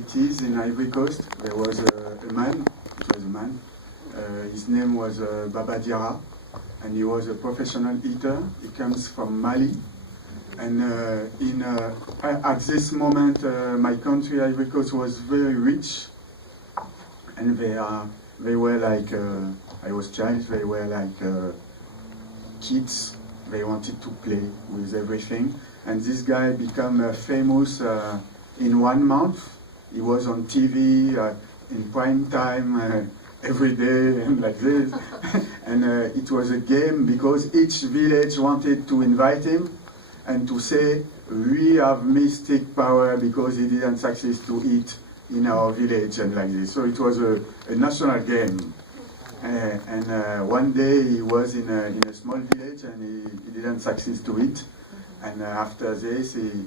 80s in Ivory Coast. There was a man, it was a man, his name was Baba Diarra, and he was a professional eater. He comes from Mali. And at this moment, my country, Ivory Coast, was very rich. And they were like, I was child, they were like kids. They wanted to play with everything. And this guy became famous in 1 month. He was on TV in prime time every day and like this. And it was a game because each village wanted to invite him and to say, we have mystic power because he didn't succeed to eat in our village and like this. So it was a national game. And one day he was in a small village and he didn't succeed to eat. And after this he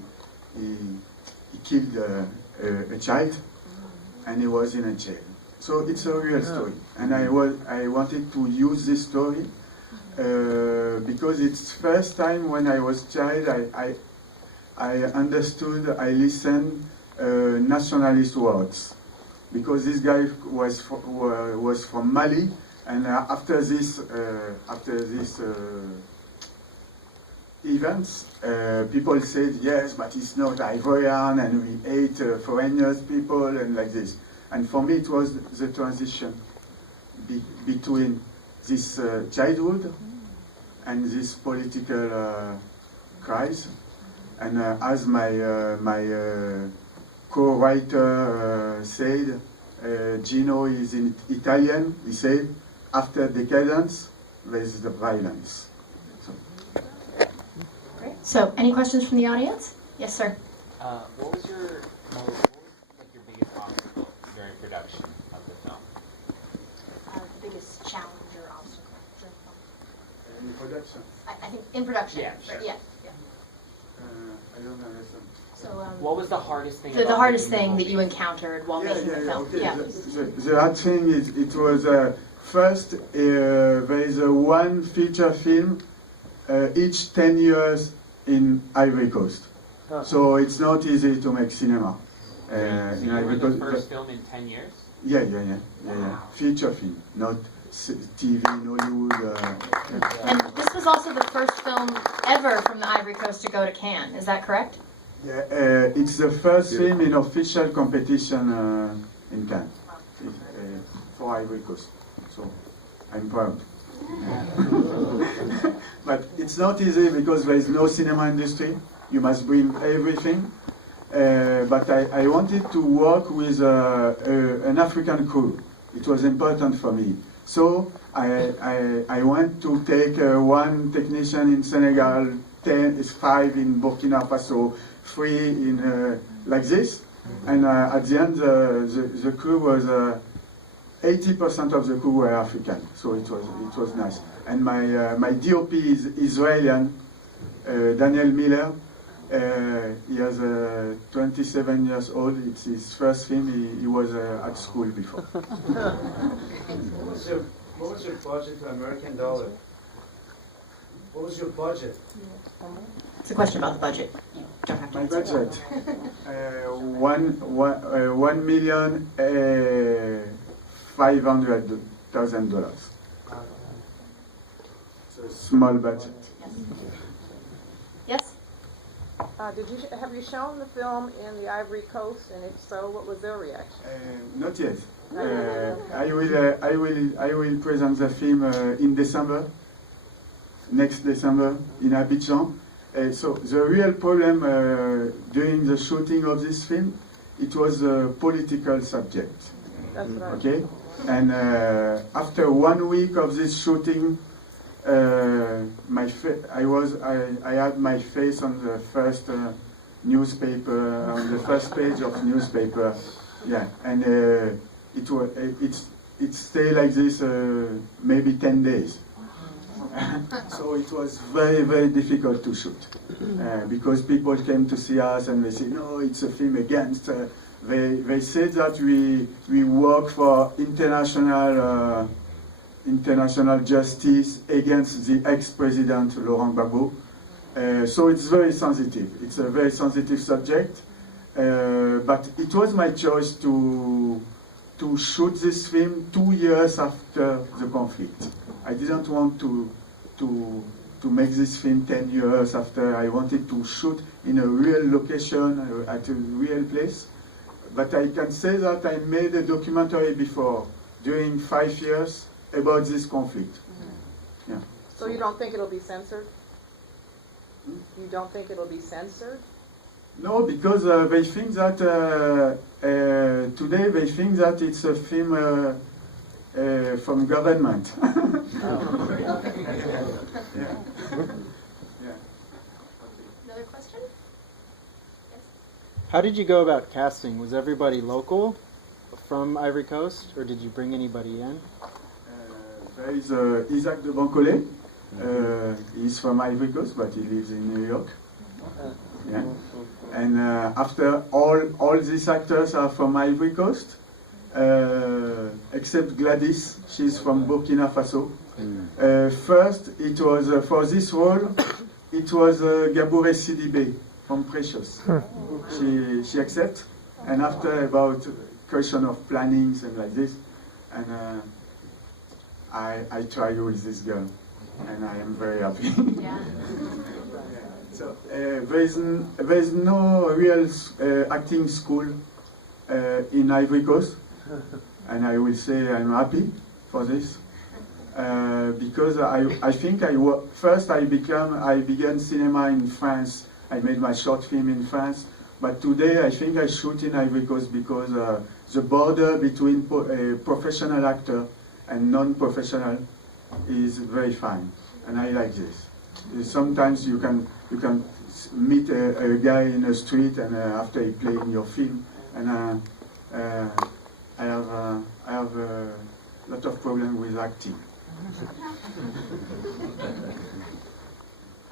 killed a child and he was in a jail. So it's a real story. And I wanted to use this story because it's first time when I was child I understood, I listened nationalist words, because this guy was from Mali, and after this events, people said yes, but it's not Ivorian, and we hate foreigners people and like this. And for me, it was the transition between this childhood and this political crisis. And as my co-writer said, Gino is in Italian. He said, after decadence, there is the violence. Great. So, any questions from the audience? Yes, sir. What was your biggest obstacle during production of the film? The biggest challenge or obstacle during film? In production? I think in production. Yeah, sure. Right, yeah. I don't understand. So, what was the hardest thing? The hardest thing that you encountered while making the film? Okay. Yeah. The hard thing is, it was first there is one feature film each 10 years in Ivory Coast. So it's not easy to make cinema. So you were the first film in 10 years? Yeah. Feature film, not TV, Hollywood. And this was also the first film ever from the Ivory Coast to go to Cannes. Is that correct? Yeah, it's the first film in official competition in Cannes for Ivory Coast. So I'm proud. But it's not easy because there is no cinema industry. You must bring everything. But I wanted to work with an African crew. It was important for me. So I went to take one technician in Senegal, 5 in Burkina Faso, 3 in like this. And at the end, the crew was 80% of the crew were African. So it was nice. And my DOP is Israeli, Daniel Miller. He has 27 years old. It's his first film. He was at school before. What was your budget for American dollar? What was your budget? It's a question about the budget. You don't have to My answer. budget, $1,500,000. It's a small budget. Yes? Have you shown the film in the Ivory Coast, and if so, what was their reaction? Not yet. I will present the film in December, next December in Abidjan. So the real problem during the shooting of this film, it was a political subject. That's right. Okay, and after 1 week of this shooting, I had my face on the first newspaper, on the first page of newspaper. Yeah, and it stayed like this maybe 10 days. So it was very, very difficult to shoot because people came to see us and they said, no, it's a film against. They said that we work for international justice against the ex-president Laurent Gbagbo. So it's very sensitive. It's a very sensitive subject. But it was my choice to shoot this film 2 years after the conflict. I didn't want to make this film 10 years after. I wanted to shoot in a real location, at a real place. But I can say that I made a documentary before, during 5 years, about this conflict. Mm-hmm. Yeah. So you don't think it'll be censored? You don't think it'll be censored? No, because they think that today they think that it's a film from government. Another question? Yes. How did you go about casting? Was everybody local from Ivory Coast, or did you bring anybody in? There is Isaach de Bankole. He's from Ivory Coast, but he lives in New York. Yeah. And after all these actors are from Ivory Coast, except Gladys, she's from Burkina Faso. First, it was for this role, it was Gabouré Sidibé from Precious. She accepted, and after about question of planning and like this, and I tried with this girl, and I am very happy. Yeah. So there is no real acting school in Ivory Coast, and I will say I'm happy for this because I think first I began cinema in France. I made my short film in France, but today I think I shoot in Ivory Coast because the border between professional actor and non-professional is very fine, and I like this. Sometimes you can meet a guy in the street, and after he played in your film, and I have a lot of problem with acting.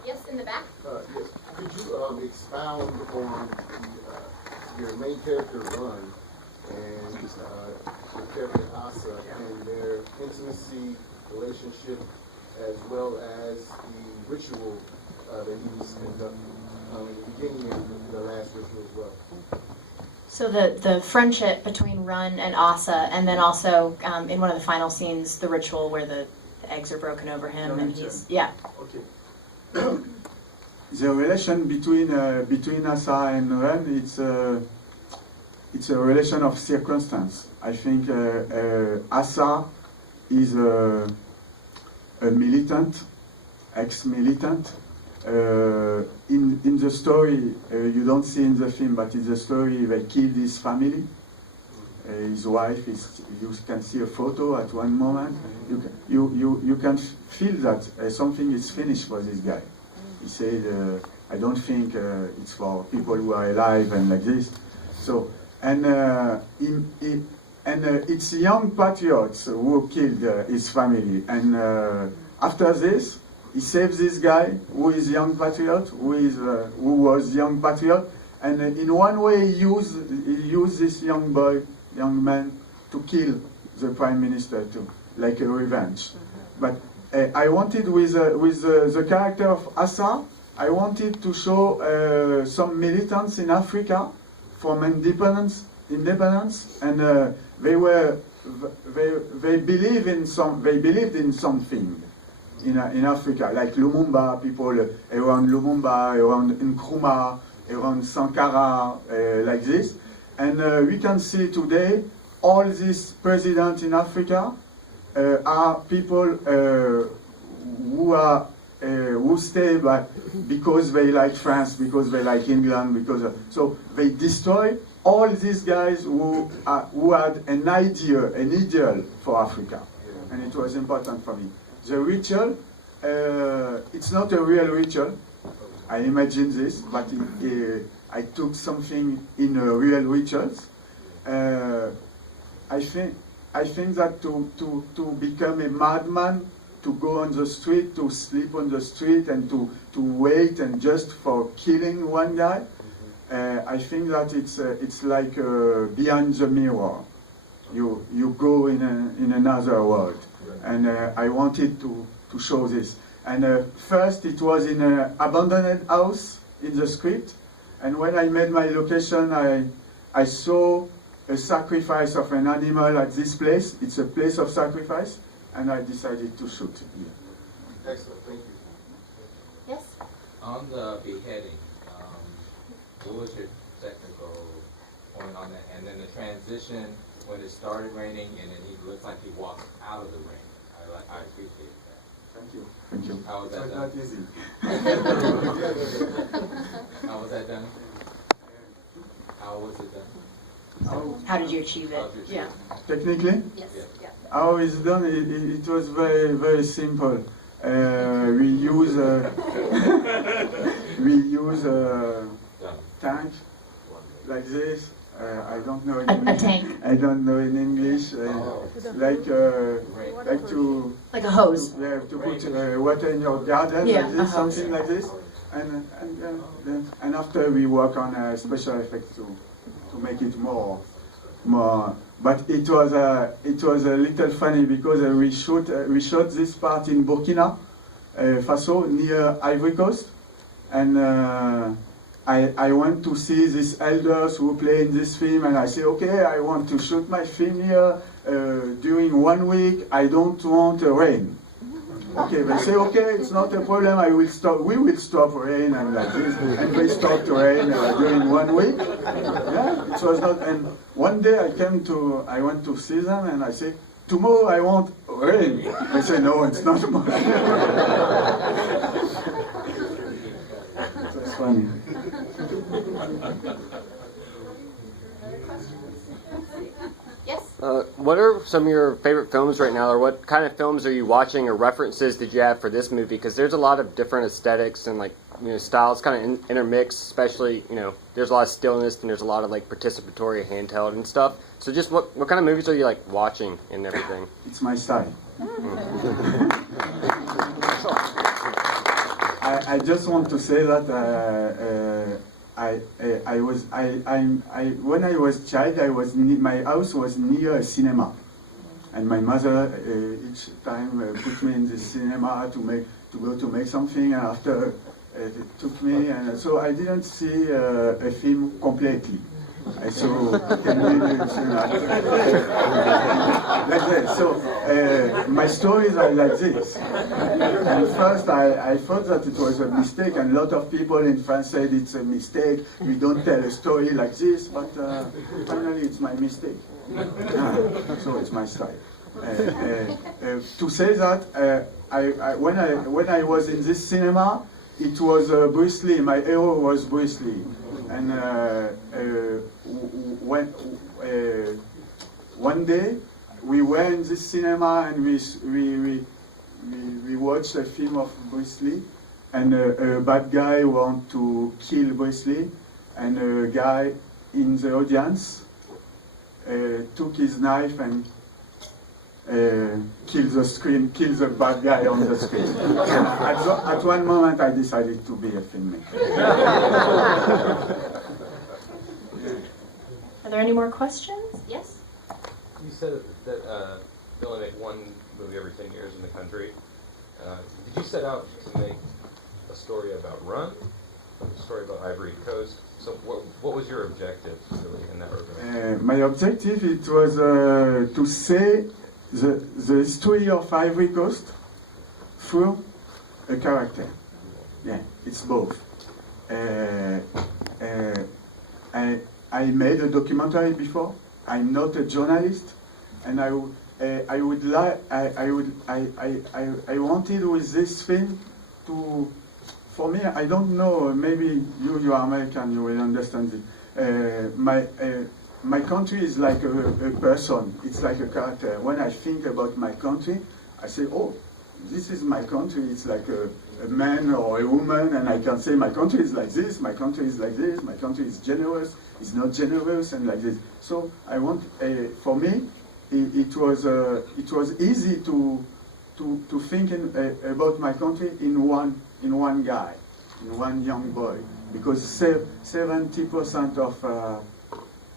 Yes, in the back. Yes. Could you expound on your main character, Run, and your character, Asa, and their intimacy, relationship, as well as the ritual that he was conducting in the beginning and the last ritual as well? So the friendship between Run and Asa, and then also in one of the final scenes, the ritual where the eggs are broken over him, and he's Okay. The relation between Asa and Run, it's a relation of circumstance. I think Asa is a militant, ex-militant. In the story, you don't see in the film, but in the story they killed his family. His wife, you can see a photo at one moment. You can feel that something is finished for this guy. He said, I don't think it's for people who are alive and like this. So, and it's young patriots who killed his family. And after this, he saves this guy who is young patriot, who was young patriot, and in one way he used this young man to kill the prime minister too, like a revenge. But I wanted with the character of Asa, I wanted to show some militants in Africa from independence, and they believed in something. In Africa, like Lumumba, people around Lumumba, around Nkrumah, around Sankara, like this. And we can see today all these presidents in Africa are people who stay because they like France, because they like England, so they destroy all these guys who had an ideal for Africa, and it was important for me. The ritual, it's not a real ritual. I imagine this, but I took something in real rituals. I think that to become a madman, to go on the street, to sleep on the street, and to wait and just for killing one guy, I think that it's like behind the mirror. You go in another world. And I wanted to show this. And first it was in an abandoned house in the script, And when I made my location, I saw a sacrifice of an animal at this place. It's a place of sacrifice, and I decided to shoot here. Excellent, thank you. Yes? On the beheading, what was your technical point on that? And then the transition when it started raining, and then he looks like he walks out of the rain. I appreciate that. Thank you. Thank you. How was that It done? not easy. How was that done? How was it done? How did you achieve it? How did you achieve Yeah. it? Technically, Yes. Yeah. Yeah. how it's done, it was very, very simple. We use a Done. tank like this. I don't know in A English. tank. I don't know in English. Like to Like a hose. yeah, to put water in your garden Yeah, like this, a hose. something like this. And after we work on special effects to make it more. But it was a little funny because we shot this part in Burkina Faso near Ivory Coast, and I went to see these elders who play in this film, and I say, okay, I want to shoot my film here during 1 week. I don't want rain. Okay, they say, okay, it's not a problem. We will stop rain and like this, and they stopped rain during 1 week. Yeah, it was not. And one day I went to see them, and I say, tomorrow I want rain. They say, no, it's not tomorrow. It was funny. Yes? What are some of your favorite films right now, or what kind of films are you watching, or references did you have for this movie? Because there's a lot of different aesthetics and styles kind of intermixed, especially, there's a lot of stillness and there's a lot of participatory handheld and stuff. So just what kind of movies are you watching and everything? It's my style. I just want to say that when I was a child, my house was near a cinema, and my mother each time put me in the cinema to go to make something, and after it took me, and so I didn't see a film completely. I saw 10 minutes like that. So my stories are like this. And first I thought that it was a mistake, and a lot of people in France said it's a mistake. We don't tell a story like this, but finally it's my mistake. So it's my style. To say that, when I was in this cinema, it was Bruce Lee. My hero was Bruce Lee. And one day we were in this cinema, and we watched a film of Bruce Lee, and a bad guy wanted to kill Bruce Lee, and a guy in the audience took his knife and killed the bad guy on the screen. At one moment I decided to be a filmmaker. Are there any more questions? Yes? You said that you only make one movie every 10 years in the country. Did you set out to make a story about Run, a story about Ivory Coast? So what was your objective really in that regard? My objective, it was to say the history of Ivory Coast through a character. Yeah, it's both. I made a documentary before. I'm not a journalist, and I wanted with this film to, for me, I don't know, maybe you are American, you will understand it. My country is like a person, it's like a character. When I think about my country, I say, oh, this is my country. It's like a man or a woman, and I can say my country is like this, my country is like this, my country is generous, is not generous, and like this. So I want, for me, it was easy to think about my country in one guy, in one young boy, because 70% of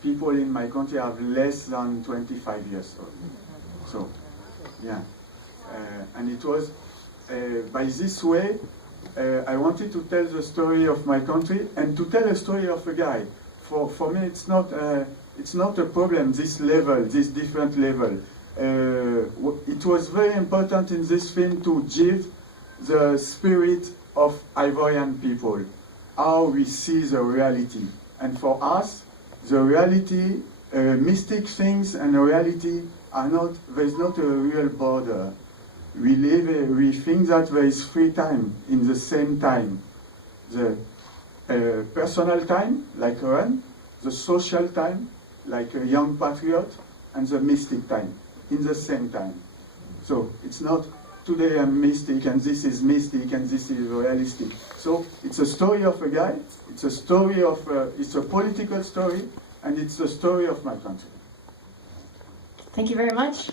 people in my country have less than 25 years old. So, yeah. And it was, by this way, I wanted to tell the story of my country and to tell a story of a guy. For me, it's not a problem, this level, this different level. It was very important in this film to give the spirit of Ivorian people, how we see the reality. And for us, the reality, mystic things and reality are not, there's not a real border. We think that there is free time in the same time. The personal time, like Run, the social time, like a young patriot, and the mystic time, in the same time. So it's not, today I'm mystic, and this is mystic, and this is realistic. So it's a story of a guy, it's a story of, it's a political story, and it's the story of my country. Thank you very much.